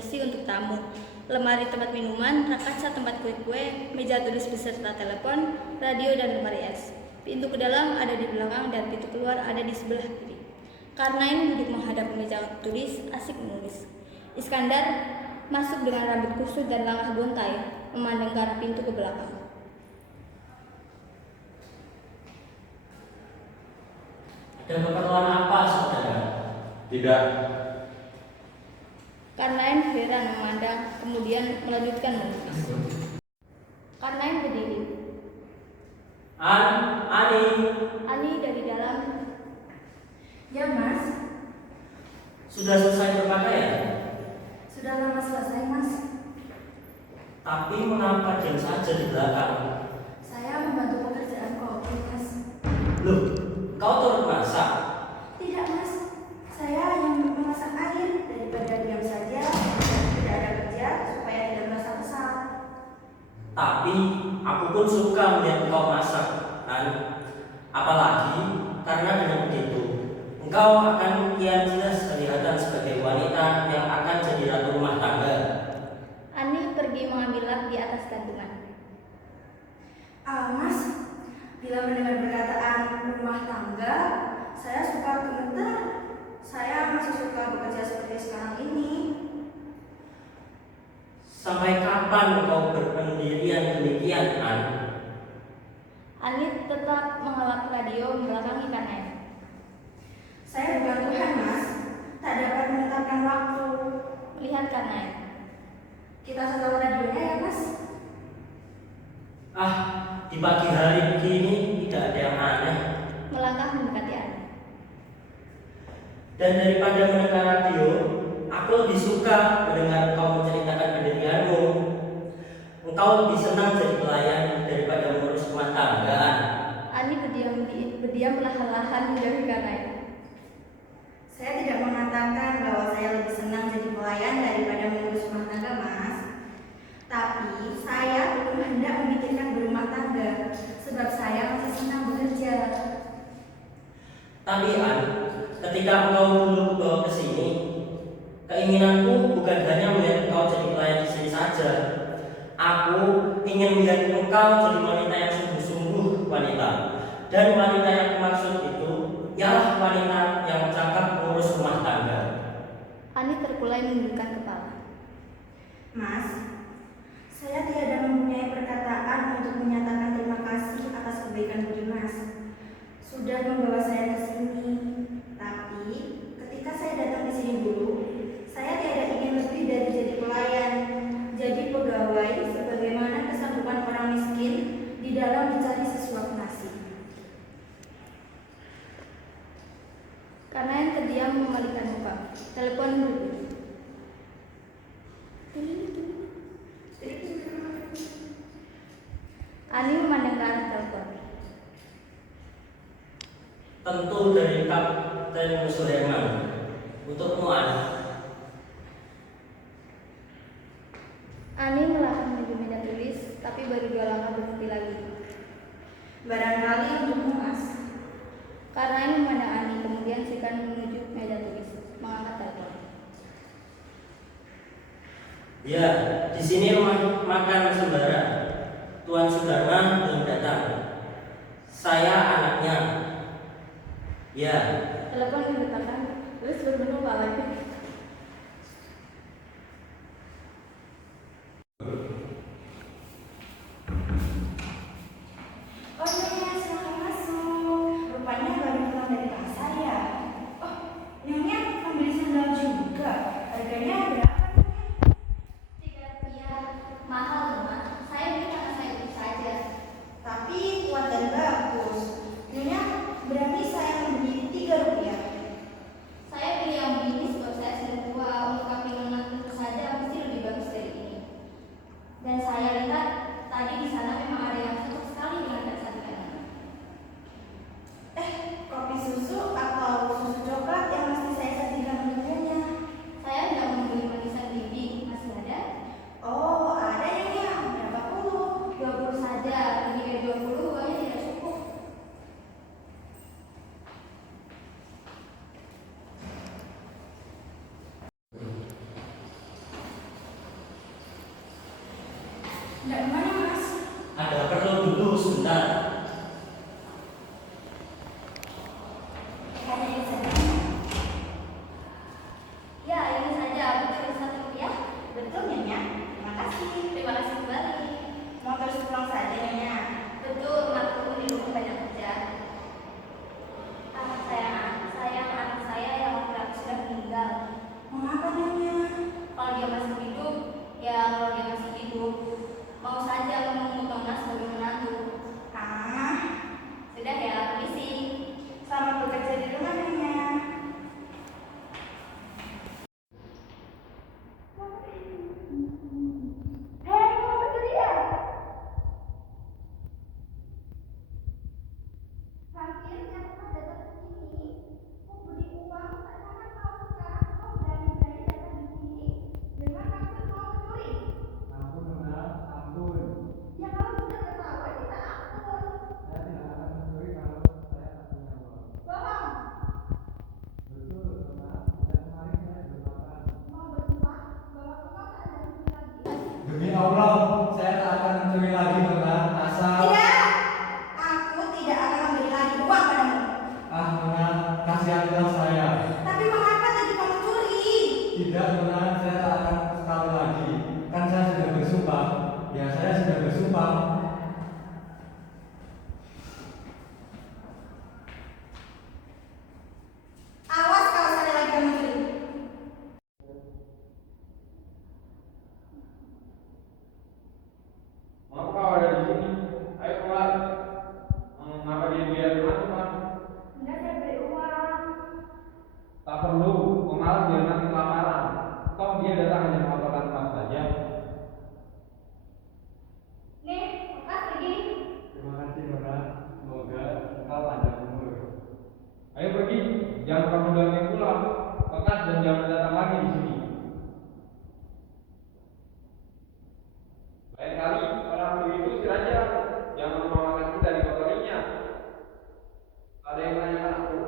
kursi untuk tamu, lemari tempat minuman, rak kaca tempat kue-kue, meja tulis beserta telepon, radio, dan lemari es. Pintu ke dalam ada di belakang dan pintu keluar ada di sebelah kiri. Karnain duduk menghadap meja tulis, asik menulis. Iskandar masuk dengan rambut kusut dan langkah gontai, memandang ke arah pintu ke belakang. Ada keperluan apa, saudara? Tidak. Karnain heran memandang, kemudian melanjutkan melukis. Karnain berdiri. Ani. Ani dari dalam. Ya mas, Sudah selesai berpakaian? sudah lama selesai mas. Tapi mengapa diam saja di belakang? Saya membantu pekerjaan kopi mas. Loh, kau turut masak? Tidak mas, saya yang memasak air. Daripada diam saja, tidak ada kerja supaya tidak merasa kesal. Tapi aku pun suka melihat kau masak, An. Apalagi karena dengan begitu engkau akan kian jelas kelihatan sebagai wanita yang akan jadi ratu rumah tangga. Ani pergi mengambil lap di atas gantungan. Mas, bila mendengar perkataan rumah tangga, saya suka gemetar. Saya masih suka bekerja seperti sekarang ini. Sampai kapan kau berpendirian demikian, An? Ani tetap mengelak radio membelakangi Karnain. Saya bukan Tuhan mas, tak dapat menetapkan waktu. Melihat Karnain. Kita setel radionya ya mas. Di pagi hari begini tidak ada yang aneh. Melangkah mendekati Ani. Dan daripada mendengar radio, aku lebih suka mendengar kau menceritakan pendirianmu. Engkau lebih senang jadi pelayan daripada mengurus rumah tangga. Ani berdiam perlahan-lahan menjauhi Karnain. Saya tidak mengatakan bahwa saya lebih senang jadi pelayan daripada mengurus rumah tangga, Mas. Tapi saya belum hendak memikirkan berumah tangga, sebab saya masih senang bekerja. Tapi An, ketika engkau dulu bawa ke sini, keinginanku bukan hanya melihat engkau jadi pelayan di sini saja. Aku ingin melihat engkau jadi wanita yang sungguh-sungguh wanita. Dan wanita yang maksud itu ialah wanita yang cakap mengurus rumah tangga. Ani terkulai menundukkan kepala. Mas, saya tiada mempunyai perkataan untuk menyatakan terima kasih atas kebaikan budi Mas. Sudah membawa saya ke sini. Tapi ketika saya datang di sini dulu, saya tiada ingin lebih dari jadi pelayan, jadi pegawai sebagaimana kesanggupan orang miskin di dalam mencari sesuap nasi. Karnain terdiam memalingkan muka. Telepon berbunyi. Ani memandang ke arah telepon. Tentu dari Kapten Sulaiman. Untukmu, An. Ani melangkah menuju meja tulis, tapi baru 2 langkah berhenti lagi. Barangkali untukmu Mas. Karnain memandang Ani, kemudian sikan menuju meja tulis, mengangkat telepon. Ya, di sini rumah makan Sembara. Tuan Sudarman belum datang. Saya anaknya. Ya. Telepon diletakkan, terus berbunyi lagi. Oh iya, silahkan masuk. Rupanya baru pulang dari pasar ya. Oh, Nyonya membeli sandal juga. Harganya berapa? 3 rupiah, mahal Mak. Saya beli karena saya beli saja. Tapi kuat dan bagus. Nyonya berani saya membeli 3 rupiah. Saya beli yang begini sebab saya Hendak kemana, Mas? Ada perlu dulu sebentar. Hanya ini saja. Ya, ini saja. Betul, Rupiah. Betul, Nyonya. Terima kasih. Terima kasih kembali. Mau terus pulang saja, Nyonya? Betul, maklum di rumah banyak kerja. Sayang anak saya yang laki-laki sudah meninggal. Mengapa, Nyonya? Kalau dia masih hidup, mau saja memungut Nona sebagai menantu. Ah, Sudah ya, permisi. selamat bekerja di rumah, Nyonya. Hei, mau pergi dia? Akhirnya kamu datang ke sini. Mau beri uang, karena kau sekarang kau berani-berani datang di sini dengan maksud mau mencuri. Ampun, Nona, ampun. Ya kamu sudah ketahuan kita ampun. Saya tidak akan mencuri kalau saya tak punya uang. Bohong. Betul, Nona. Sejak kemarin saya belum makan. Mau bersumpah bahwa kau tak ada mencuri lagi. Demi Allah, saya tak akan mencuri lagi, Nona. Asal... Tidak. Aku tidak akan memberi lagi uang padamu. Ah, Nona, kasihanlah saya. Tapi mengapa tadi kau mencuri? Tidak, Nona, saya tak akan sekali lagi. Kan saya sudah bersumpah. Ya, saya sudah bersumpah. Awas kalau sekali lagi kau mencuri. Maaf kau ada di sini. Ayo keluar. Ngapa dia masuk, Mas? Tidak saya beri uang. Tak perlu. Pemalas biar nanti lamaran. Toh dia datang hanya melaporkan Mas saja. Nih, lepas pergi. Terima kasih, Nona. Semoga engkau panjang umur. Ayo pergi. Jangan kamu doang pulang. Lekas dan jangan datang lagi di sini. Lain kali orang begitu usir aja. Jangan memakan kita di kotorinya. Ada yang menanyakan aku.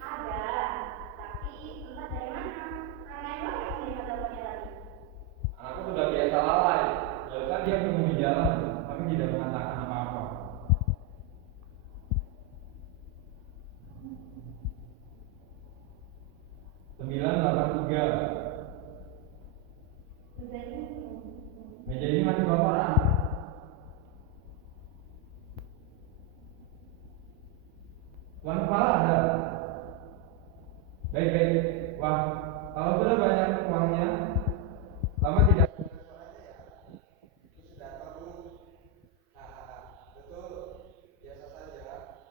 Ada, tapi entah dari mana. Karena emang yang menerima teleponnya tadi. Anakku sudah biasa lalai. Biasa dia ketemu di jalan, tapi tidak mengatakan apa-apa. Sembilan delapan tiga. Meja ini masih kotoran. Tuan kepala ada. Baik. Wah, kalau sudah banyak uangnya, lama tidak.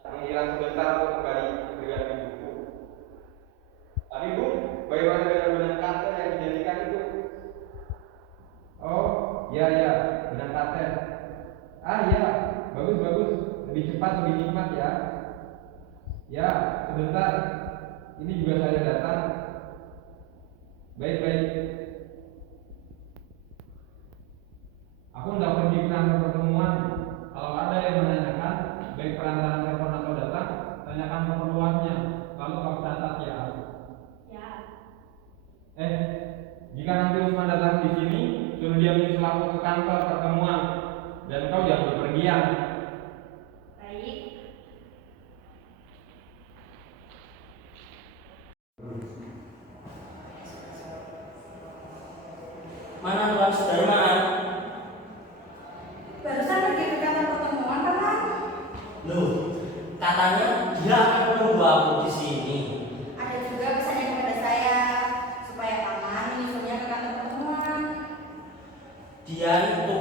Menghilang sebentar untuk kembali dengan ibuku. Tapi Bu, bagaimana dengan benang katen yang dijadikan itu? Oh, iya, benang katen. Ah iya, bagus. Lebih cepat ya. Ya, sebentar. Ini juga saya datang. Baik. Aku hendak pergi ke kantor pertemuan. Kalau ada yang menanyakan, baik perantara telepon atau datang, tanyakan keperluannya. Lalu kau catat ya. Ya. Jika nanti Usman datang di sini, suruh dia menyusul aku ke kantor pertemuan. Dan kau jangan bepergian. Baik. Mana Tuan Sudarman? Barusan pergi ke kantor pertemuan, Paman. Loh, katanya dia akan menunggu aku di sini. Ada juga pesannya kepada saya supaya Paman menyusulnya ke kantor pertemuan. Dia itu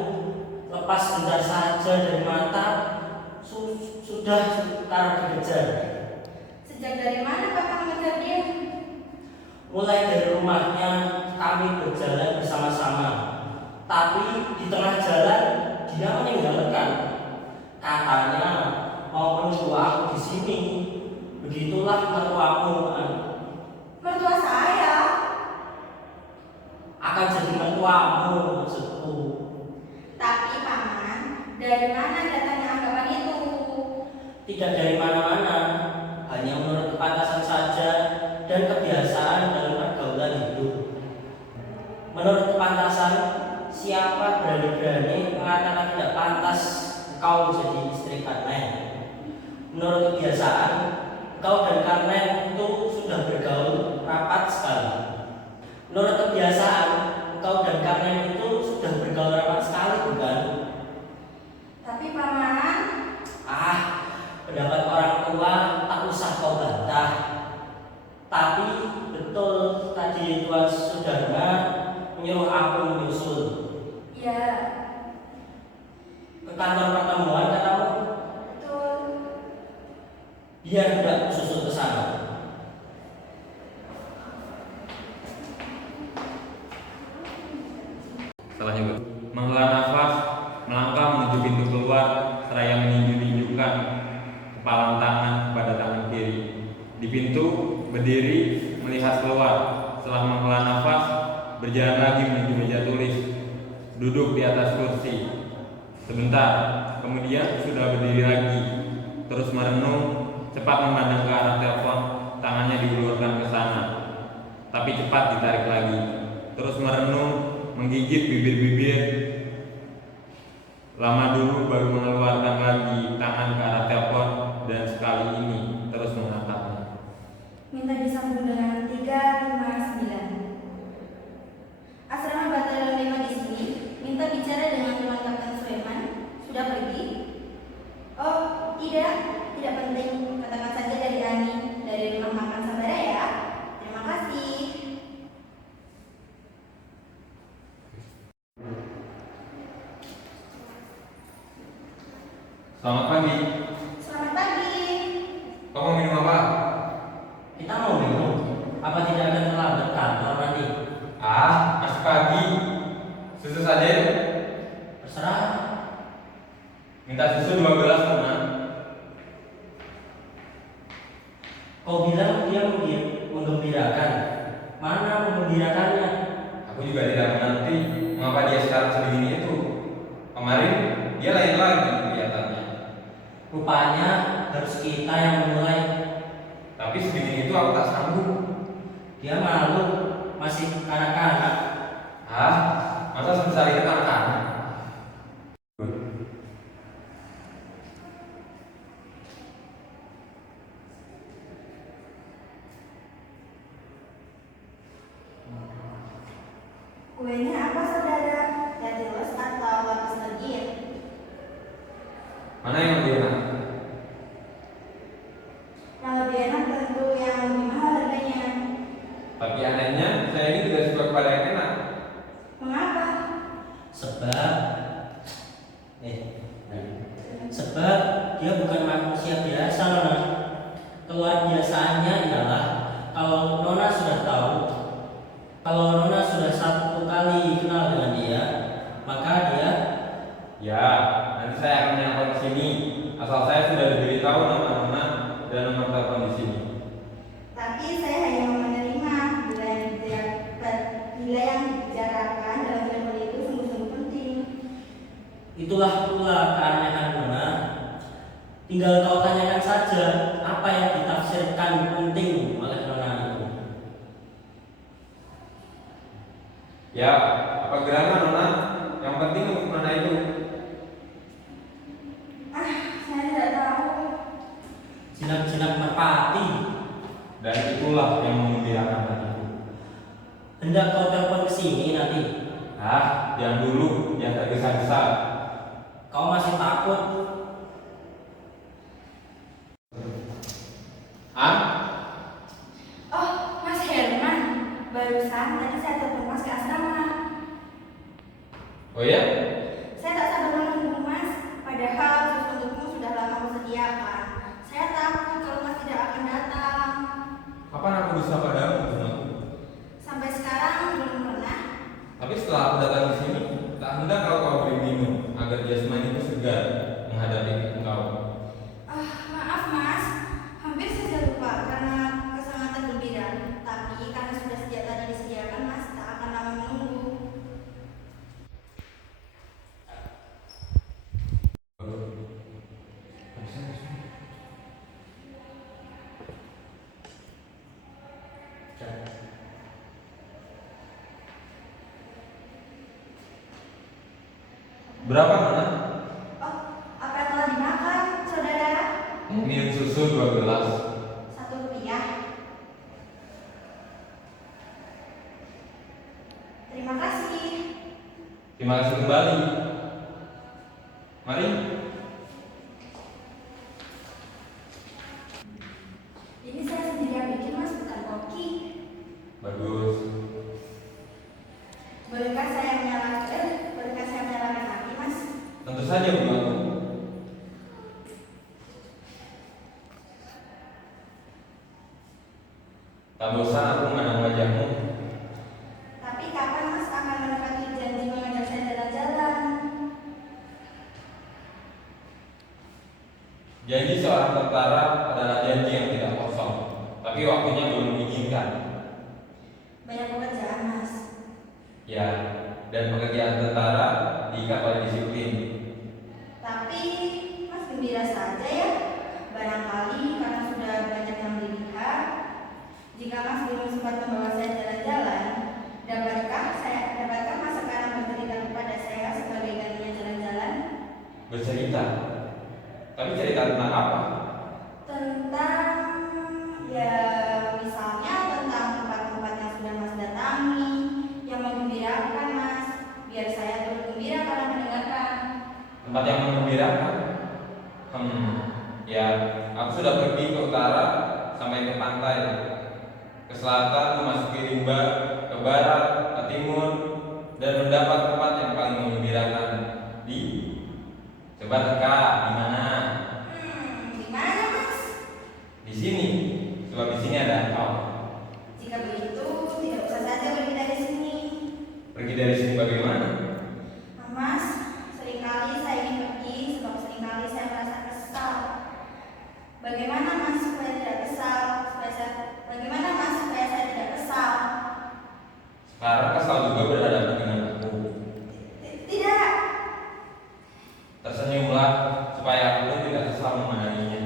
lepas bentar saja dari mata sudah sekarang dikejar. Sejak dari mana Bapak mengejar dia? Mulai dari rumahnya kami berjalan bersama-sama. Tapi di tengah jalan dia meninggalkan. Katanya mau menunggu aku di sini. Begitulah mertuamu Mertua saya. akan jadi mertuamu maksudku. Tapi Paman, dari mana datangnya anggapan itu? Tidak dari mana-mana, hanya menurut kepantasan saja dan kebiasaan dalam pergaulan hidup. Menurut kepantasan, siapa berani-berani mengatakan tidak pantas engkau menjadi istri Karmen. Menurut kebiasaan, engkau dan Karmen itu sudah bergaul rapat sekali. Menurut kebiasaan, engkau dan Karmen itu sudah bergaul rapat sekali, bukan? Tapi paman, Pendapat orang tua tak usah kau bantah. Tapi betul tadi Tuan Saudara menyuruh aku menyusul ya ke kantor pertemuan, katamu. betul. Biar tidak susul ke sana. Setelahnya menghela nafas, melangkah menuju pintu keluar, seraya meninju-ninjukan kepalan tangan pada tangan kiri. Di pintu, berdiri, melihat keluar. Setelah menghela nafas, berjalan lagi menuju meja tulis, duduk di atas kursi. Sebentar, kemudian sudah berdiri lagi, terus merenung, cepat memandang ke arah telepon, tangannya diulurkan ke sana, tapi cepat ditarik lagi. Terus merenung, menggigit bibir-bibir, lama dulu baru mengeluarkan lagi tangan ke arah telepon, dan sekali ini terus mengangkatnya. Minta disambung dengan 359. Asrama Batalion 5 di sini. Minta bicara dengan Tuan Kapten Sulaiman. Sudah pergi? Oh, tidak penting. Katakan saja dari Ani, dari rumah makan Sabara ya. Terima kasih. Selamat pagi. Selamat pagi. Kau mau minum apa? Kita mau minum. Apa tidak akan terlambat kantor nanti? Masih pagi. Susu saja ya? Terserah. Minta susu 2 gelas, teman. Kau bilang dia menggembirakan. Mana menggembirakannya? Aku juga tidak mengerti mengapa dia sekarang sebegini itu. Kemarin dia lain lagi kelihatannya. Rupanya harus kita yang memulai. Tapi sebegini itu aku tak sanggup. Dia malu, masih kanak-kanak. Masa sebesar itu anak-anak? Kuenya apa saudara? Latilos atau lapis legit? Mana yang lebih enak? Yang lebih enak tentu yang lebih mahal harganya. Tapi anehnya saya ini tidak suka kepada yang enak. Mengapa? Sebab dia bukan manusia biasa, Nona. Keluar biasaannya ialah kalau Nona sudah tahu, kalau Nona sudah satu kali kenal dengan dia, maka dia Ya, nanti saya akan menyapa di sini. Asal saya sudah diberitahu nama-nama dan nomor telepon di sini. Tapi saya hanya mau menerima bila yang dibicarakan dalam telepon itu sungguh-sungguh penting. itulah pula keanehan Nona. Tinggal kau tanyakan saja apa yang ditafsirkan penting oleh Nona itu. Ya, apa gerangan Nona? Yang penting untuk Nona itu. Saya tidak tahu. Jinak-jinak merpati. Dan itulah yang mengembirakan hatiku. Hendak kau telepon ke sini nanti. Yang dulu, yang tergesa-gesa. Kau masih takut? Oh, Mas Herman. Barusan tadi saya telepon Mas ke asrama. Oh ya? Saya tak sabar menunggu Mas. Padahal susu untukmu sudah lama kusediakan. Saya takut kalau Mas tidak akan datang. Kapan aku bisa padamu, Junaku? Sampai sekarang belum pernah. Tapi setelah aku datang di sini, tak hendak kau beri minum agar jasmaniku segar menghadapi engkau. Maaf Mas, hampir saja lupa karena kesengatan gembira. Tapi karena sudah sejak tadi disediakan Mas, tak akan lama menunggu. Berapa mana? Oh, apa yang telah dimakan, saudara? Minum susu 2 gelas. Rp1. Terima kasih. Terima kasih kembali. Mari. Ini saya sendiri yang bikin, Mas, bukan koki. Bagus. Bolehkah saya menyalakan api, Mas? Tentu saja bungaku. Tak bosan aku memandang wajahmu. Tapi kapan Mas akan menepati janji mengajak saya jalan-jalan? Janji seorang tentara adalah janji yang tidak kosong, tapi waktunya belum mengizinkan. Banyak pekerjaan, Mas. Ya, dan pekerjaan tentara diikat oleh disiplin. Tapi Mas gembira saja ya. Barangkali karena sudah banyak yang dilihat. Jika Mas belum sempat membawa saya jalan-jalan, dapatkah Mas sekarang bercerita kepada saya sebagai gantinya jalan-jalan? Bercerita. Tapi cerita tentang apa? Tentang, ya misalnya tentang tempat-tempat yang sudah Mas datangi, yang menggembirakan Mas, biar saya turut gembira karena mendengarkan. Tempat yang menggembirakan? Ya, aku sudah pergi ke utara sampai ke pantai, ke selatan memasuki rimba, ke barat, ke timur, dan mendapat tempat yang paling menggembirakan. Coba teka, di mana? Di mana Mas? Di sini, sebab di sini ada engkau. Jika begitu, tidak usah saja pergi dari sini. Pergi dari sini bagaimana? Mas, seringkali saya ingin pergi sebab seringkali saya merasa kesal. Bagaimana Mas supaya tidak kesal? Bagaimana Mas supaya saya tidak kesal? Sekarang kesal juga berhadapan dengan aku. Tidak. Tersenyumlah supaya aku pun tidak kesal memandanginya.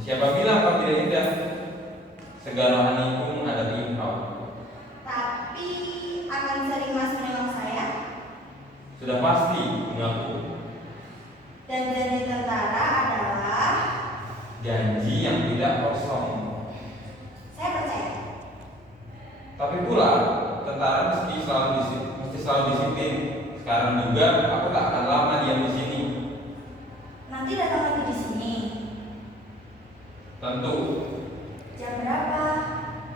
Siapa bilang kau tidak indah? Segala hatiku menghadapi engkau. Tapi akan sering Mas menengok saya. Sudah pasti bungaku. Dan janji tentara adalah Janji yang tidak kosong. saya percaya. Tapi pula tentara mesti selalu disiplin. Sekarang juga aku tak akan lama diam di sini. Nanti datang lagi di sini. Tentu Jam berapa?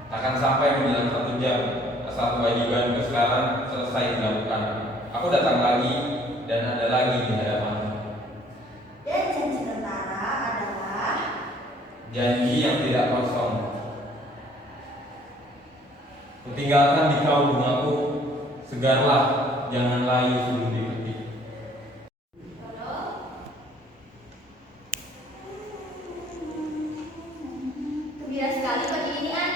akan sampai menjelang 1 jam. Asal kewajibanku sekarang selesai dilakukan. Aku datang lagi dan ada lagi di hadapan. Dan janji tentara adalah Janji yang tidak kosong. Kutinggalkan di kau bungaku. Segarlah, jangan layu sebelum dipetik. Gembira sekali pagi ini, An.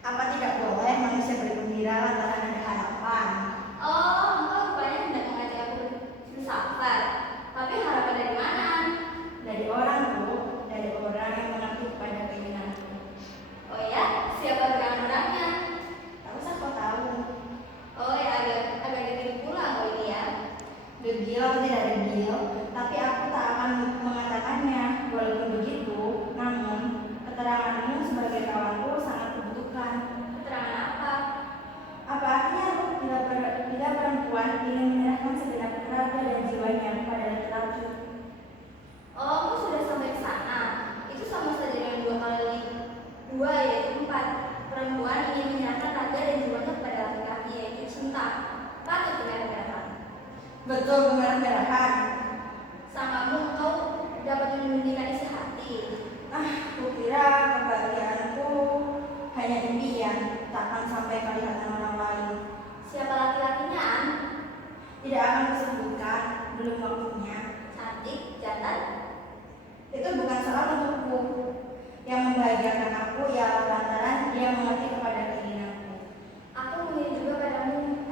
apa tidak boleh manusia bergembira lantaran ada harapan? Oh, engkau rupanya hendak mengajak aku bersafar. Tapi harapan dari mana, An? Dari orang Bu, dari orang yang mengerti kepada keinginanku. Oh ya, siapa orang-orangnya? Tak usah kau tahu. Oh ya, agak degil pula kau ini ya. Degil atau tidak degil, tapi aku tak akan mengatakannya. Walaupun begitu, namun keteranganmu sebagai kawanku sangat kubutuhkan. Keterangan apa? Apa artinya Bu bila perempuan ingin menyerahkan segenap raga dan jiwanya kepada laki-laki? Oh, kau sudah sampai ke sana. Itu sama saja dengan 2 kali 2 yaitu 4. Perempuan ingin menyerahkan raga dan jiwanya kepada laki-laki yaitu cinta. Patut dimerah-merahan. Betul kemerah-merahan. Sangkamu engkau dapat menyembunyikan isi hati. Kukira kebahagiaanku hanya impian, takkan sampai kelihatan orang lain. Siapa laki-lakinya, An? Tidak akan kusebutkan, belum waktunya. Cantik, jantan? Itu bukan soal untukku. Yang membahagiakan aku ya lantaran dia mengerti kepada keinginanku. Aku ingin juga padamu,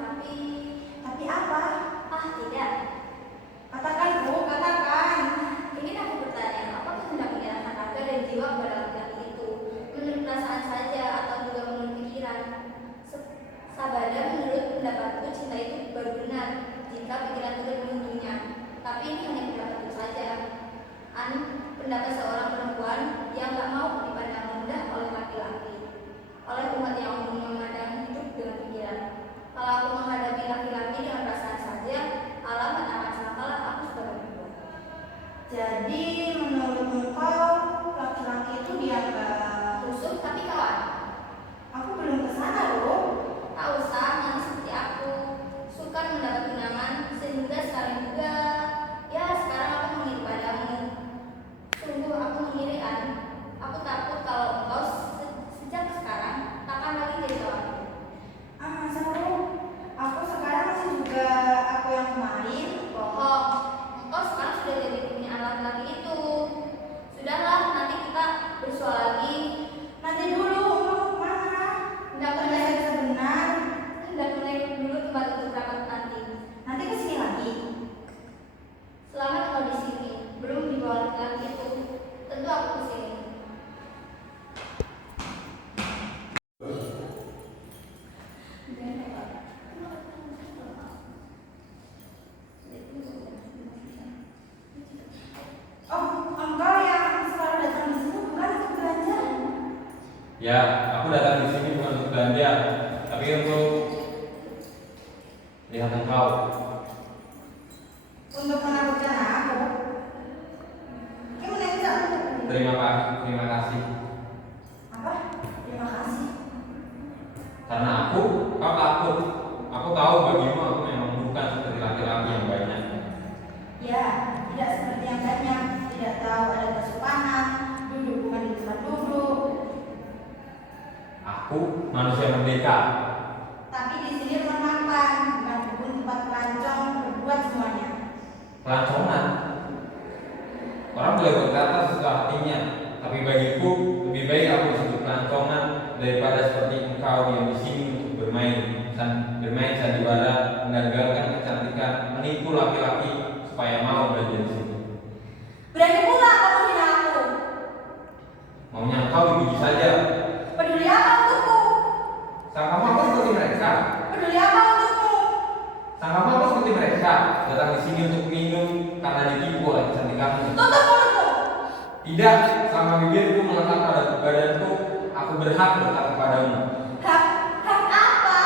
Tapi apa? tidak. Katakan Bu, katakan. Ingin aku bertanya, apakah hendak menyerahkan raga dan jiwa kepada laki-laki itu? Menurut perasaan saja atau juga menurut pikiran? Sabada menurut pendapatku pendapat seorang perempuan yang tak mau dipandang rendah oleh laki-laki, oleh umat yang umum memandang hidup dengan pikiran. Kalau aku menghadapi laki-laki dengan perasaan saja, alamat akan celakalah aku sebagai perempuan. Jadi menurut engkau laki-laki itu dianggap Tusuk tapi kawan. aku belum kesana loh. Tak usah nanti seperti aku, suka mendapat kenangan sehingga sekarang juga. Ya sekarang aku mengiri padamu. Sungguh aku mengiri An. Aku takut kalau engkau sejak sekarang takkan lagi jadi kawanku. Masa bro? Aku sekarang masih juga aku yang kemarin. Bohong, engkau sekarang sudah jadi punya anak laki itu. Sudahlah, nanti kita bersua lagi. Nanti dulu mau kemana? Hendak Sampai menaik, saya bisa benar. hendak menaik dulu tempat untuk rapat nanti. Nanti kesini lagi. Selamat kalau di sini, belum dibawa laki itu. Tentu aku kesini. Oh, engkau yang selalu datang di sini bukan untuk belanja? Ya, aku datang di sini bukan untuk belanja, tapi untuk lihat engkau. Untuk menakutkan aku. Ini menembak aku. Terima kasih. Apa? Terima kasih. Karena kau takut. Aku tahu bagimu aku memang bukan seperti laki-laki yang banyak. Ya, tidak seperti yang banyak. Tidak tahu ada kesopanan, duduk bukan di tempat duduk. Aku manusia merdeka. Tapi di sini rumah makan, bukan kebun tempat pelancong berbuat semuanya. Pelancongan. Orang boleh berkata sesuka hatinya, tapi bagiku lebih baik aku disebut pelancongan daripada seperti engkau yang di sini untuk bermain sandiwara, menggagalkan kecantikan, menipu laki-laki supaya mau belajar di sini. Berani pula kamu hina aku. Maunya engkau dipuji saja. Peduli apa untukku? Sangkamu aku seperti mereka. Peduli apa untukmu? Sangkamu aku seperti mereka, datang di sini untuk minum karena ditipu oleh kecantikanmu. Tutup mulutmu. Tidak, sama bibirku melekat pada badanku, aku berhak berkata kepadamu. Hak apa?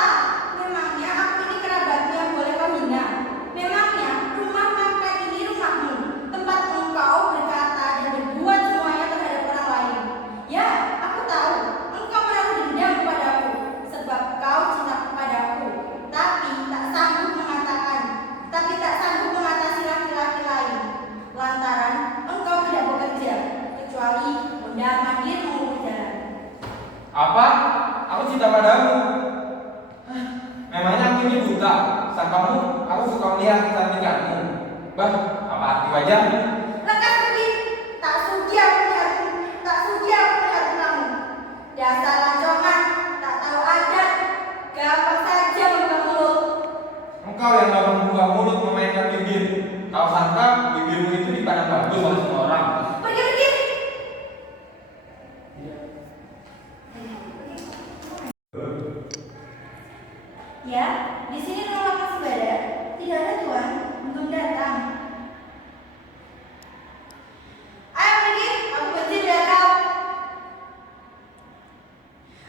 Memangnya aku ini kerabatnya boleh kau hina? Memangnya rumah makan ini rumahmu, tempat engkau berkata dan berbuat semuanya terhadap orang lain. Ya, aku tahu engkau menaruh dendam kepadaku sebab kau cinta kepadaku, tapi tak sanggup mengatasi laki-laki lain. Lantaran engkau tidak bekerja kecuali mondar-mandir mengurus jalan. Apa? Aku cinta padamu. Memangnya aku ini buta? Sangkamu aku suka melihat kecantikanmu. Bah, apa arti wajahmu? Lekas pergi. Tak sudi aku melihat kamu. Dasar lancongan, tak tahu adat. Gampang saja membuka mulut. Engkau yang dapat membuka mulut memainkan bibir. Kau sangka bibirmu itu dipandang bagus oleh semua orang? Pergi. Ya, di sini rumah masih ada. Tidak ada tuan, belum datang. Ayo pergi, aku benci melihat kau.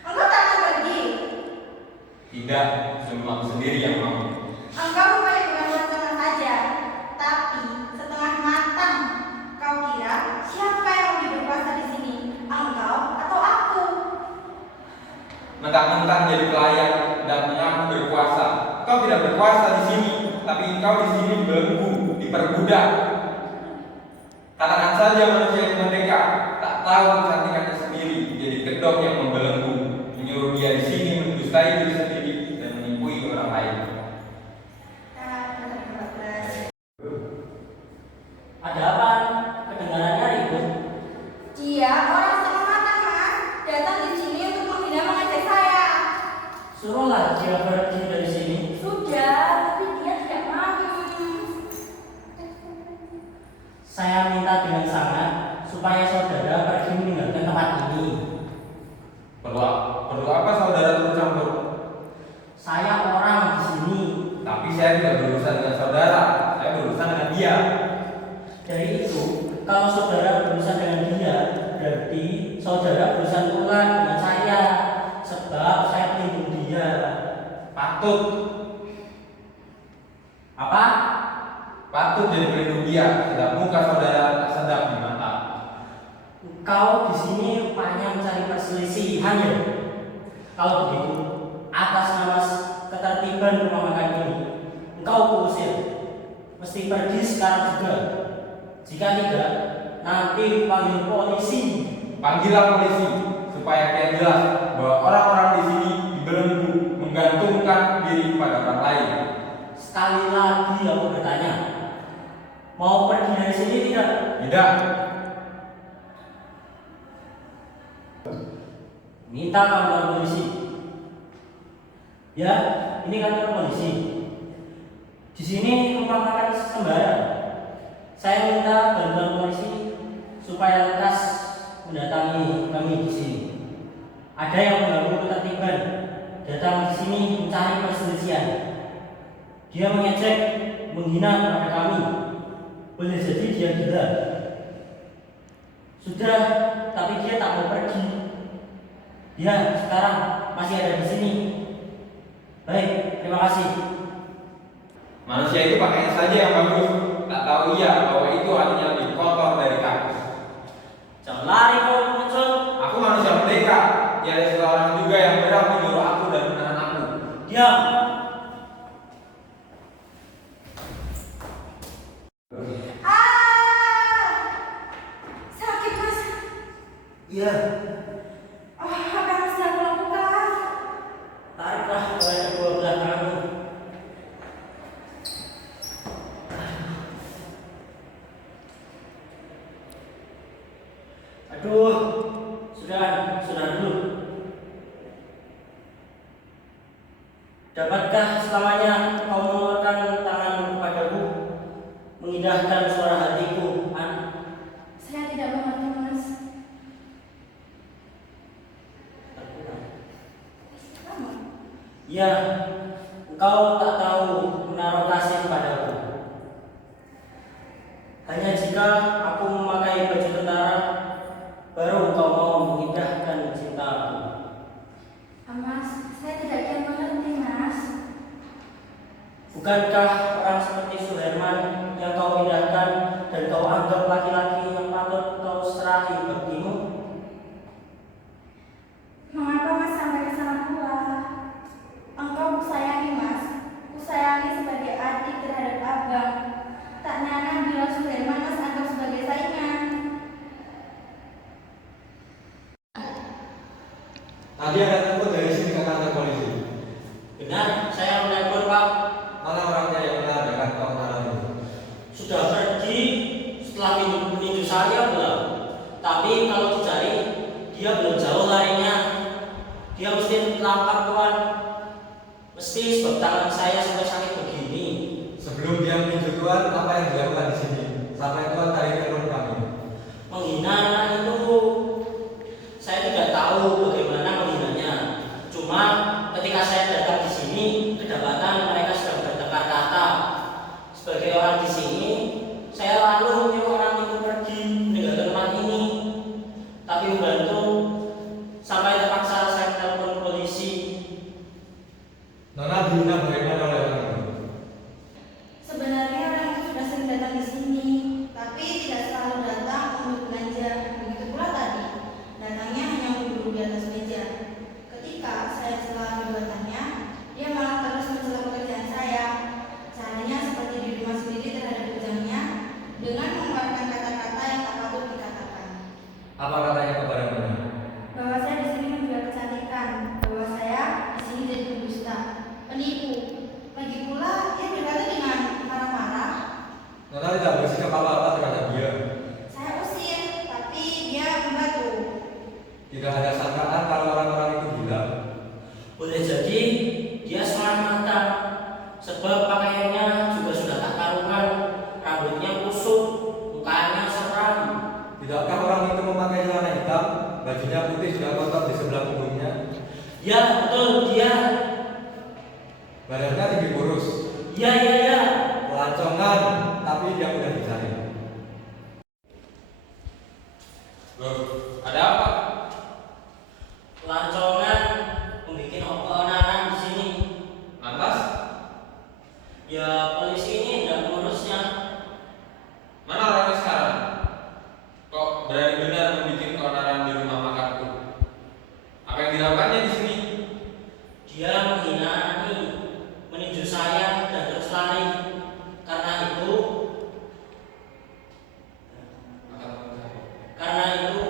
Engkau tak akan pergi. Tidak, cuma aku sendiri yang mau. Engkau rupanya bukan rancangan saja, tapi setengah matang. Kau kira siapa yang lebih berkuasa di sini? Engkau atau aku? Mentang-mentang jadi pelayan dan aku berkuasa. Kau tidak berkuasa di sini, tapi engkau di sini belenggu, diperbudak. Katakan saja manusia yang merdeka, tak tahu kecantikannya sendiri, jadi kedok yang membelenggu, menyuruh dia di sini mendustai diri sendiri dan menipui orang lain. Ada apa? Kedengarannya ribut. Dia orang setengah matang, Mas. Datang di sini untuk menghina mengejek saya. Suruhlah dia pergi dari sini. Sudah, tapi dia tidak mau. Saya minta dengan sangat supaya saudara pergi meninggalkan tempat ini. Perlu apa saudara turut campur? Saya orang di sini. Tapi saya tidak berurusan dengan saudara, saya berurusan dengan dia. Dari itu, kalau saudara berurusan dengan Kau di sini rupanya mencari perselisihan ya? Kalau begitu, atas nama ketertiban rumah makan ini, engkau kuusir. Mesti pergi sekarang juga. Jika tidak, nanti panggil polisi. Panggillah polisi supaya dia jelas bahwa orang-orang di sini dibelenggu menggantungkan diri pada orang lain. Sekali lagi aku bertanya, mau pergi dari sini tidak? Tidak. Minta kantor polisi. Ya, ini kantor polisi. Di sini rumah makan sembarang. Saya minta bantuan polisi supaya lekas mendatangi kami di sini. Ada yang mengganggu ketertiban, datang di sini mencari perselisihan. Dia mengejek, menghina kepada kami. Boleh jadi dia gila. Sudah, tapi dia tak mau pergi. Dia sekarang masih ada di sini. Baik, terima kasih. Manusia itu pakainya saja yang bagus. Tak tahu ia bahwa itu hatinya lebih kotor dari kaki. Jangan lari kau muncul. Aku manusia merdeka. Tiada seseorang juga yang berhak menyuruh aku dan menahan aku. Diam. Sakit, Mas. Iya, Apa yang mesti aku lakukan? tariklah ke kedua belah tanganmu. Aduh, sudah dulu. Dapatkah selamanya kau mengeluarkan tanganmu kepadaku, mengindahkan suara hatiku, An? Saya tidak mengerti, Mas. Kamu? Ya, engkau tak tahu menaruh kasih padaku. Hanya jika aku memakai baju tentara, baru engkau mau mengindahkan cintaku. Mas, saya tidak kian mengerti, Mas. Bukankah orang seperti Suherman yang kau indahkan dan kau anggap laki-laki yang patut kau serahi baktimu? Mengapa Mas sampai ke sana pula? Engkau kusayangi, Mas. Kusayangi sebagai adik terhadap abang. Tak nyana bila Suherman Mas anggap sebagai saingan. Tadi ada telepon dari sini ke kantor polisi. Benar, saya menelpon Pak. Mana orangnya yang benar dengan keonaran itu? Sudah pergi setelah meninju saya belum. Tapi kalau dicari, dia belum jauh larinya. Dia mesti terlambat tuan. Mesti sebab tangan saya sampai sakit begini. Sebelum dia meninju Tuhan, apa yang dilakukan di sini? Sampai Tuhan tarik telepon kami. Menghina anak itu, saya tidak tahu bagaimana menghinanya. Cuma ketika saya datang di sini, kedapatan mereka sedang bertengkar kata. Sebagai orang di sini, saya lalu menyuruh orang itu pergi meninggalkan tempat ini. Tapi membantu sampai terpaksa saya telepon polisi. Nona dihina bagaimana oleh orang itu? Sebenarnya orang itu sudah sering datang di sini, tapi tidak selalu datang untuk belanja. Begitu pula tadi, datangnya hanya untuk duduk di atas meja. Ketika saya setelah perbuatannya, dia malah terus mencela pekerjaan saya. Caranya seperti di rumah sendiri terhadap bujangnya, dengan mengeluarkan kata-kata yang tak patut dikatakan. Apa katanya kepada Nona? Bahwa saya di sini menjual kecantikan, bahwa saya di sini jadi pendusta, penipu. Lagi pula dia berkata dengan marah-marah. Nona tidak bersikap apa-apa terhadap dia. Saya usir, tapi dia membantu. Tidak ada sangkaan kalau orang-orang itu gila. Boleh jadi dia semata-mata, sebab pakaiannya juga sudah tak karuan, rambutnya kusut, mukanya seram. Tidakkah orang itu memakai celana hitam, bajunya putih sudah kotor di sebelah punggungnya? Ya betul dia. Badannya tinggi kurus, Iya. pelancongan, tapi dia mudah dicari. Loh, ada apa? Lancongan membuat keonaran di sini. Lantas? Ya polisi ini tidak mengurusnya. Mana orangnya sekarang? Kok berani benar membuat keonaran di rumah makanku. Apa yang dilakukannya di sini? Dia menghina Ani, meninju saya dan terus lari. Karena itu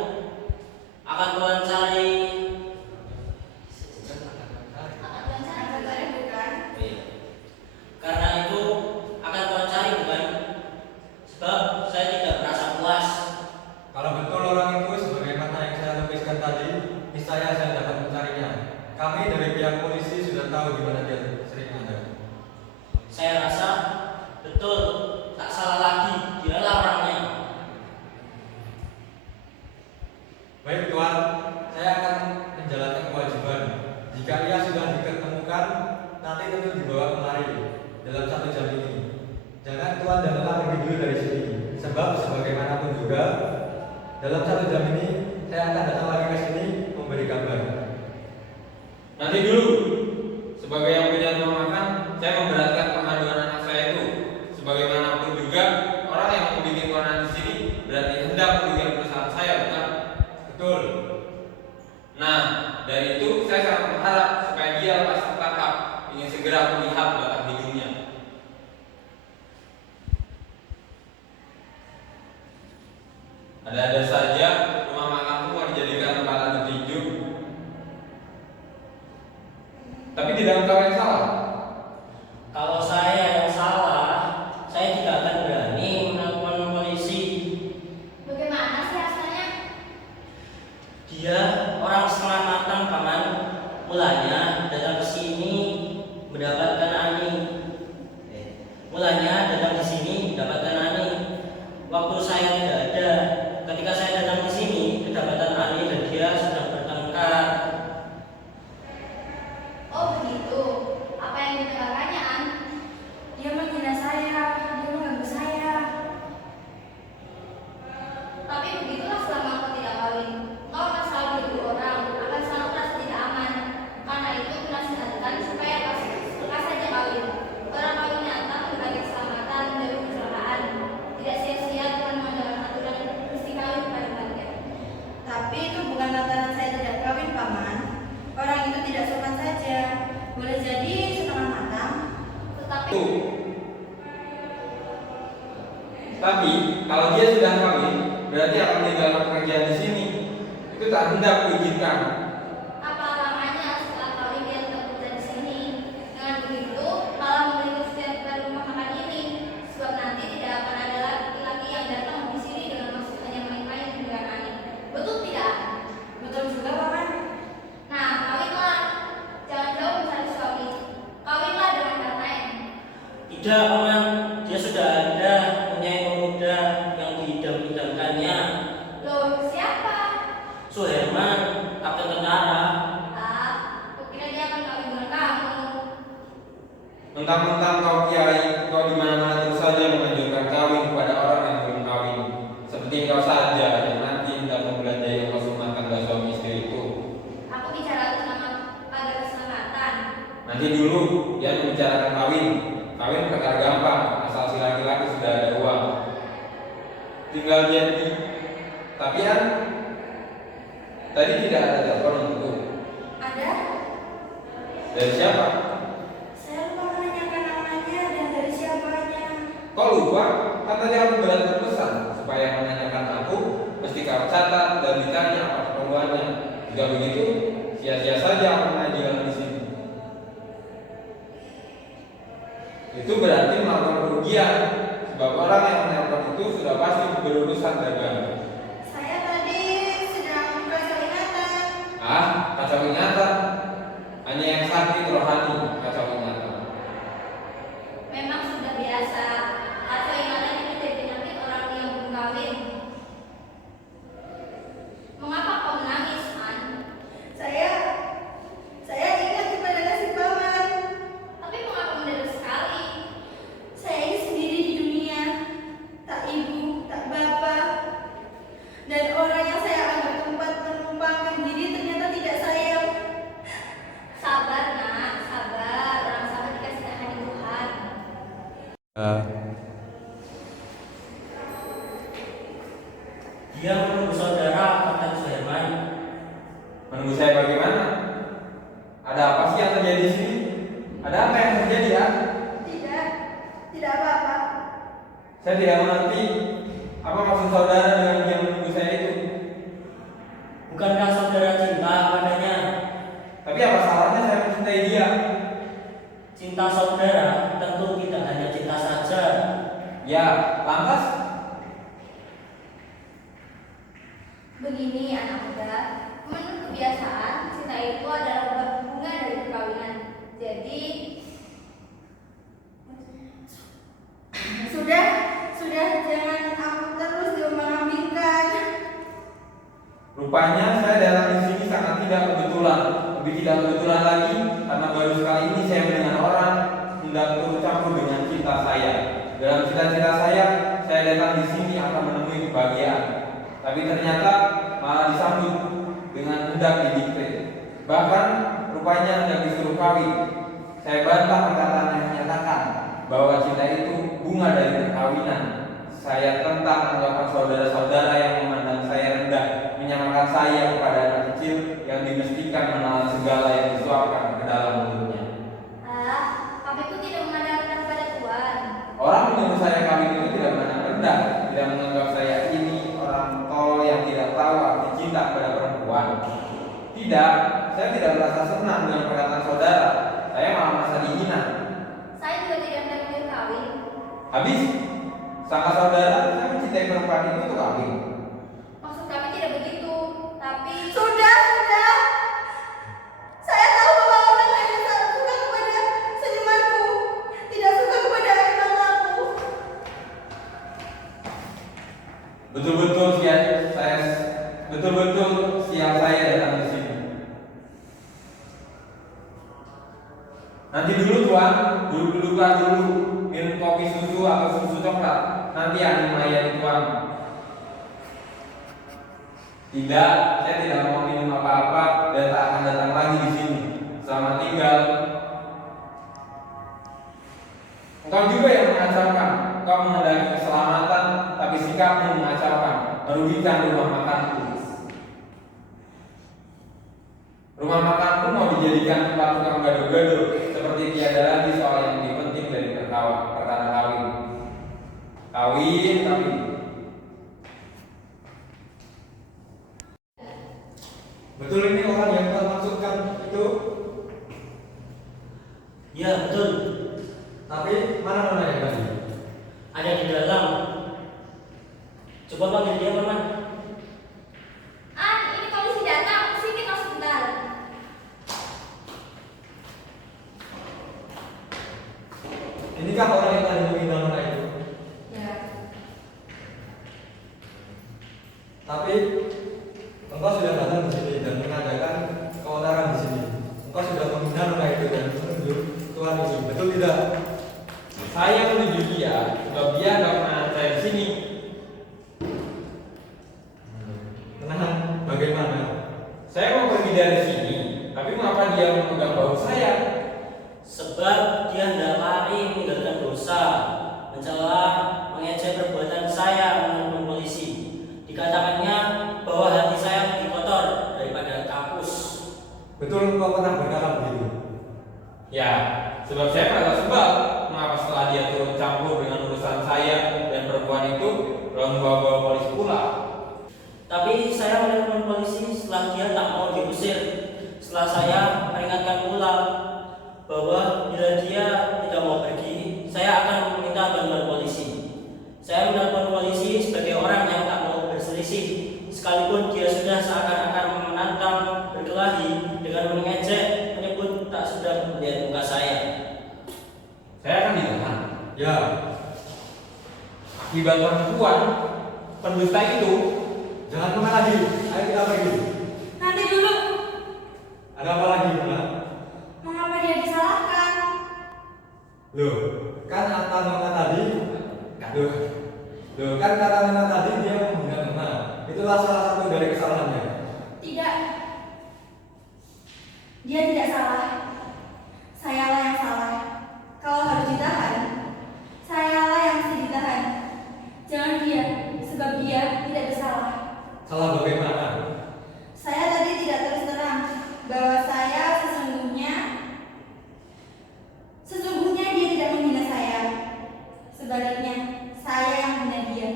akan Tuhan cari. Karena itu akan Tuhan cari, bukan? Sebab saya tidak merasa puas. Kalau betul orang itu sebagaimana yang saya tuliskan tadi, niscaya saya dapat mencarinya. Kami dari pihak polisi sudah tahu di mana dia sering ada. Saya rasa betul, tak salah lagi, dialah orangnya. Baik Tuan, saya akan menjalankan kewajiban. Jika ia sudah diketemukan, nanti tentu dibawa kemari dalam 1 jam ini. Jangan Tuan dan Nela pergi dulu dari sini, sebab sebagaimanapun juga, dalam 1 jam ini saya akan datang lagi ke sini memberi kabar. Nanti dulu. Sebagai yang punya rumah makan, saya memberatkan pengaduan anak saya itu. Sebagaimanapun juga, orang yang membuat keonaran di sini berarti hendak merugikan perusahaan saya, bukan? Betul. Nah, dari itu saya sangat berharap supaya dia lepas tertangkap, ingin segera melihat batang hidungnya. Ada-ada saja rumah makanku mau dijadikan tempat adu tinju. Tapi tidak engkau yang salah. Kalau saya yang salah, saya tidak akan berani menelpon polisi. Bagaimana sih asalnya? Dia orang setengah matang, Paman. Mulanya datang ke sini mendapatkan Ani. Waktu saya tidak ada, ketika saya datang di sini, kedapatan Ani dan dia sedang bertengkar. Oh begitu. Apa yang dibicarakannya, An? Dia menghina saya, dia mengganggu saya. Tapi begitulah selama kau tidak kawin. Kau akan selalu diburu orang, akan selalu merasa tidak aman. Karena itu dinasihatkan supaya lekas saja kawin. Orang kawin nyata membagi keselamatan dari kecelakaan. Tidak sia-sia Tuhan menjalankan aturan mesti kawin pada kalian. Tapi itu bukan lantaran saya tidak kawin, Paman. Orang itu tidak sopan saja. Boleh jadi setengah matang. Tetapi Tuh. Tapi kalau dia sudah kawin, berarti akan meninggalkan pekerjaan di sini. Itu tak hendak kuizinkan. apa lamanya setelah kawin dia tetap bekerja di sini. Dengan begitu malah memberi kesetiaan rumah makan ini. Sebab nanti tidak akan ada laki-laki yang datang di sini dengan maksud hanya main-main dengan Ani. Betul tidak? Betul juga, Paman. Nah, kawinlah. Jangan jauh mencari suami. Kawinlah dengan Karnaen. Tidak, Paman. Dia sudah ada punya pemuda yang diidam-idamkannya. Loh, siapa? Suherman, kapten tentara. Ah, kukira dia akan kawin dengan kamu. Mentang-mentang kau kiai, kau di mana-mana terus saja menganjurkan kawin kepada orang yang belum kawin. Seperti kau saja yang nanti hendak membelanjai ongkos rumah tangga suami istri itu. Aku bicara atas nama pada keselamatan. Nanti dulu dia membicarakan kawin. Kawin perkara gampang, asal si laki-laki sudah ada uang. Tinggal jadi. Tapi kan tadi tidak ada telepon untuk. Ada? Dari siapa? Saya lupa menanyakan namanya dan dari siapanya. Kau lupa? Kan tadi aku berani pesan supaya menanyakan aku mesti kau catat dan ditanya apa keperluannya. Jika begitu, sia-sia saja aku mengajukan di sini. Itu berarti melakukan kerugian, sebab orang yang menelpon itu sudah pasti berurusan dagang. Saya tadi sedang kacau ingatan. Ah, kacau ingatan. Hanya yang sakit rohani kacau ingatan. Memang sudah biasa. Kacau ingatan itu jadi penyakit orang yang belum kawin. Mengapa kau menangis, An? Saya ingat kepada nasib Paman. Tapi mengapa mendadak sekali? Saya ini sendiri di dunia. Tak ibu, tak bapak. Bukankah saudara cinta padanya? Tapi apa salahnya saya mencintai dia? Cinta saudara tentu tidak hanya cinta saja. Ya, lantas Begini anak muda, menurut kebiasaan, cinta itu adalah bunga dari perkawinan. Jadi, Sudah, jangan aku terus diombang-ambingkan. rupanya saya datang di sini sangat tidak kebetulan. Lebih tidak kebetulan lagi karena baru sekali ini saya mendengar orang hendak turut campur dengan cinta saya. Dalam cita-cita saya datang di sini akan menemui kebahagiaan. Tapi ternyata malah disambut dengan hendak didikte. Bahkan rupanya hendak disuruh kawin. Saya bantah perkataan yang menyatakan bahwa cinta itu bunga dari perkawinan. Saya tentang anggapan saudara-saudara yang memandang saya rendah, menyamakan saya kepada anak kecil yang dimestikan menelan segala yang disuapkan ke dalam mulutnya. papiku tidak memandang pada Tuhan. Orang menyuruh saya kawin itu tidak memandang rendah, tidak menganggap saya ini orang tolol yang tidak tahu arti cinta pada perempuan. Tidak, saya tidak merasa senang dengan perkataan saudara. Saya malah merasa dihina. Saya juga tidak menemui kawin. Habis, sangka saudara saya mencintai perempuan itu untuk kawin. Maksud kami tidak begitu, tapi Sudah. Saya tahu bahwa orang hanya suka kepada senyumanku, tidak suka kepada air mataku. Betul-betul siang saya datang di sini. Nanti dulu tuan, duduk-dudukan dulu, minum kopi susu atau susu coklat. Nanti Ani melayani tuan. Tidak, saya tidak mau minum apa-apa dan tak akan datang lagi di sini. Selamat tinggal. Engkau juga yang mengacaukan. Engkau menghendaki keselamatan, tapi sikapmu mengacaukan, merugikan rumah makanku. Rumah makanku mau dijadikan tempat tukang gado-gado, seperti tiada lagi soal yang lebih penting dari perkara kawin. Kawin. Betul ini orang yang Tuhan maksudkan itu? Ya betul, Tapi mana yang tadi? ada di dalam. Coba panggil dia paman. ini polisi datang, sini kau sebentar. Inikah orang yang tadi menghina anak itu? Ya, Tapi engkau sudah datang di sini dan mengadakan keonaran di sini. Engkau sudah menghina anak itu dan menunjuk Tuhan ini. Betul tidak? Saya menuju dia, sebab dia nggak pernah saya di sini. Tenang, bagaimana? Saya mau pergi dari sini, tapi mengapa dia memegang bahu saya? Sebab dia hendak lari meninggalkan dosa, mencela, mengejek perbuatan saya menelpon polisi. Dikatakannya bahwa hati saya lebih kotor daripada kampus. Betul engkau pernah berkata begitu? Ya, sebab saya merasa sebab mengapa setelah dia turut campur dengan urusan saya dan perempuan itu, lalu membawa polisi pula. Tapi saya menelpon polisi setelah dia tak mau diusir. Setelah saya peringatkan pula bahwa bila dia tidak mau pergi, saya akan meminta bantuan polisi. Saya menelpon polisi sebagai orang yang tak mau berselisih, sekalipun dia sudah seakan-akan menantang berkelahi dengan mengejek, menyebut tak sudah melihat muka saya. Saya akan ditahan. Ya. Akibat perempuan pendusta itu. Jangan kemana lagi. Ayo kita pergi. nanti dulu. Ada apa lagi, Mona? Mengapa dia disalahkan? Loh, kan kata Nona tadi. Loh, kan kata Nona tadi dia menghina Nona. Itulah salah satu dari kesalahannya. Tidak. Dia tidak salah. Sayalah yang salah. Kalau harus ditahan, sayalah yang mesti ditahan. Jangan dia, sebab dia tidak bersalah. Salah bagaimana? Saya tadi tidak terus terang bahwa saya sesungguhnya dia tidak menghina saya. Sebaliknya, saya yang menghina dia.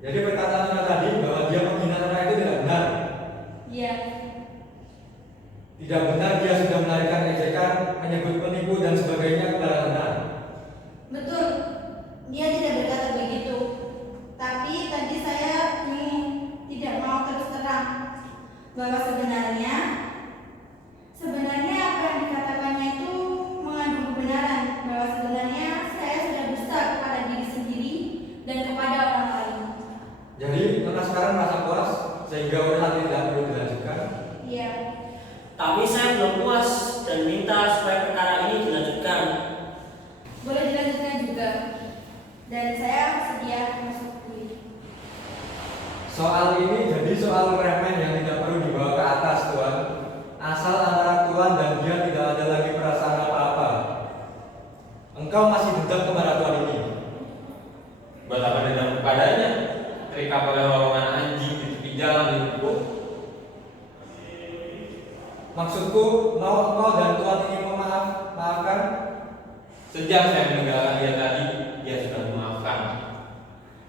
Jadi perkataan Nona tadi bahwa dia menghina Nona itu tidak Tidak benar dia sudah melarikan ejekan, menyebut penipu dan sebagainya kepada Anda. Betul, dia tidak berkata begitu. Tapi tadi saya tidak mau terus terang bahwa sebenarnya apa yang dikatakannya itu mengandung kebenaran, bahwa sebenarnya saya sudah besar kepada diri sendiri dan kepada orang lain. Jadi, Anda sekarang merasa puas sehingga urusan ini tidak perlu dilanjutkan? Iya. Tapi saya belum puas dan minta supaya perkara ini dilanjutkan. Boleh dilanjutkan juga. Dan saya sedia masuk kuliah. Soal ini jadi soal remeh yang tidak perlu dibawa ke atas, Tuan. Asal antara Tuan dan dia tidak ada lagi perasaan apa-apa. Engkau masih dendam kepada Tuan ini. Buat apa dendam kepadanya? Terikat oleh lolongan anjing di tepi jalan di rumput. Maksudku, mau engkau dan Tuan ingin maafkan? Sejak saya meninggalkan dia tadi, dia sudah memaafkan.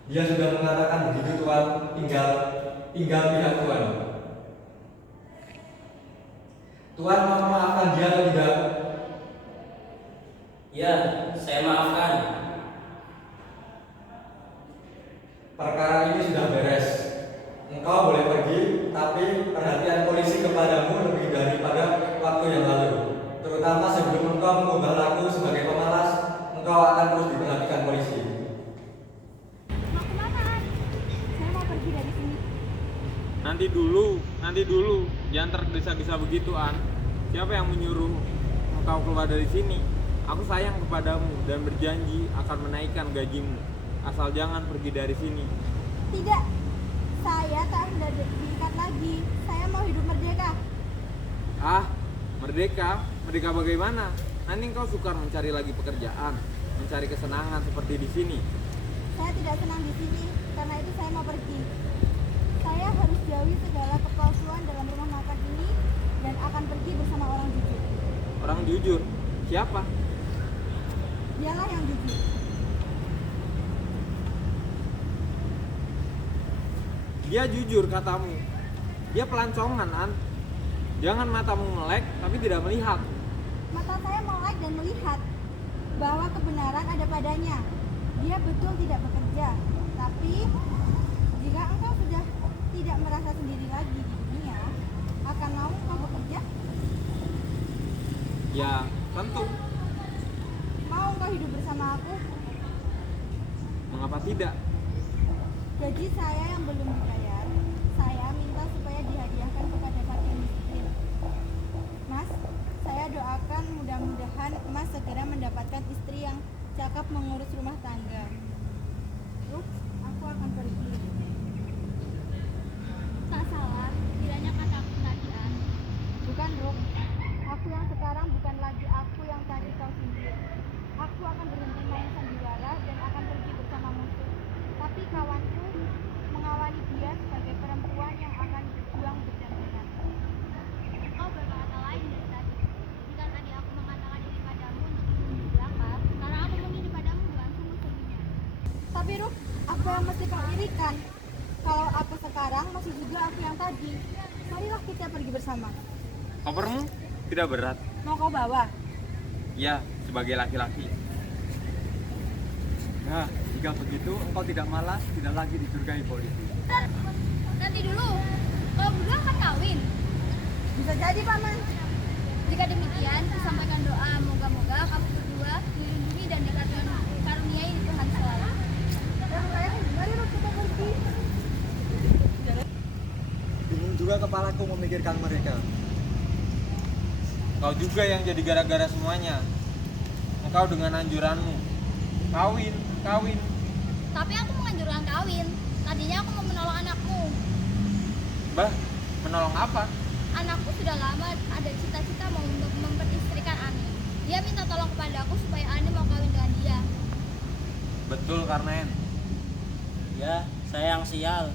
Dia sudah mengatakan begitu, Tuan. Tinggal pihak Tuan. Tuan mau memaafkan dia atau tidak? Ya, saya maafkan. Perkara ini sudah beres. Engkau boleh pergi, tapi perhatian polisi kepadamu lebih daripada waktu yang lalu. Terutama sebelum engkau mengubah laku sebagai pemalas, engkau akan terus diperhatikan polisi. Mau kemana? Saya mau pergi dari sini. Nanti dulu, jangan tergesa-gesa begitu, An. Siapa yang menyuruh engkau keluar dari sini? Aku sayang kepadamu dan berjanji akan menaikkan gajimu. Asal jangan pergi dari sini. Tidak, saya tak hendak diikat lagi. Saya mau hidup merdeka. Ah, merdeka? Merdeka bagaimana? Nanti engkau sukar mencari lagi pekerjaan, mencari kesenangan seperti di sini. Saya tidak senang di sini, karena itu saya mau pergi. Saya harus jauhi segala kepalsuan dalam rumah makan ini dan akan pergi bersama orang jujur. Orang jujur? Siapa? Dialah yang jujur. Dia jujur katamu. Dia pelancongan, An. Jangan matamu melek tapi tidak melihat. Mata saya melek dan melihat bahwa kebenaran ada padanya. Dia betul tidak bekerja, tapi jika engkau sudah tidak merasa sendiri lagi di dunia, akan mau engkau bekerja? Ya, tentu. Mau engkau hidup bersama aku? Mengapa tidak? Gaji saya yang belum dibayar, saya minta supaya dihadiahkan kepada fakir miskin. Mas, saya doakan mudah-mudahan Mas segera mendapatkan istri yang cakap mengurus rumah tangga. Ruh, aku akan pergi. Tak salah, kiranya kataku tadi, An. Bukan, Ruh. Aku yang sekarang bukan lagi aku yang tadi kau sindir. Aku akan berhenti main sandiwara dan akan pergi bersama musuh. Tapi kawanku mengawali dia sebagai perempuan yang akan berjuang berdampingan. Engkau berkata lain dari tadi. Jika tadi aku mengatakan ini padamu untuk ilmu di belakang, karena aku mengiri padamu dengan sungguh-sungguhnya. Tapi Ruh, apa yang mesti kau irikan? Kalau aku sekarang masih juga aku yang tadi. Marilah kita pergi bersama. Kopermu tidak berat. Mau kau bawa? Ya, sebagai laki-laki. Nah, jika begitu engkau tidak malas, tidak lagi dicurigai polisi. Nanti dulu, kau berdua akan kawin. Bisa jadi, Paman. Jika demikian, disampaikan doa moga-moga kamu berdua dilindungi dan dikaruniai Tuhan selalu. Dan sayang, mari Ruh kita pergi. Bingung juga kepalaku memikirkan mereka. Kau juga yang jadi gara-gara semuanya. Engkau dengan anjuranmu. Kawin. Tapi aku menganjurkan kawin. Tadinya aku mau menolong anakmu. Bah, menolong apa? Anakku sudah lama ada cita-cita mau memperistrikan Ani. Dia minta tolong kepada aku supaya Ani mau kawin dengan dia. Betul, Karnen. Ya, saya yang sial.